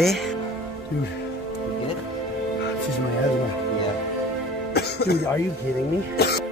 Grabe. Dude, You good? it's just my asthma. Yeah. Dude, are you kidding me?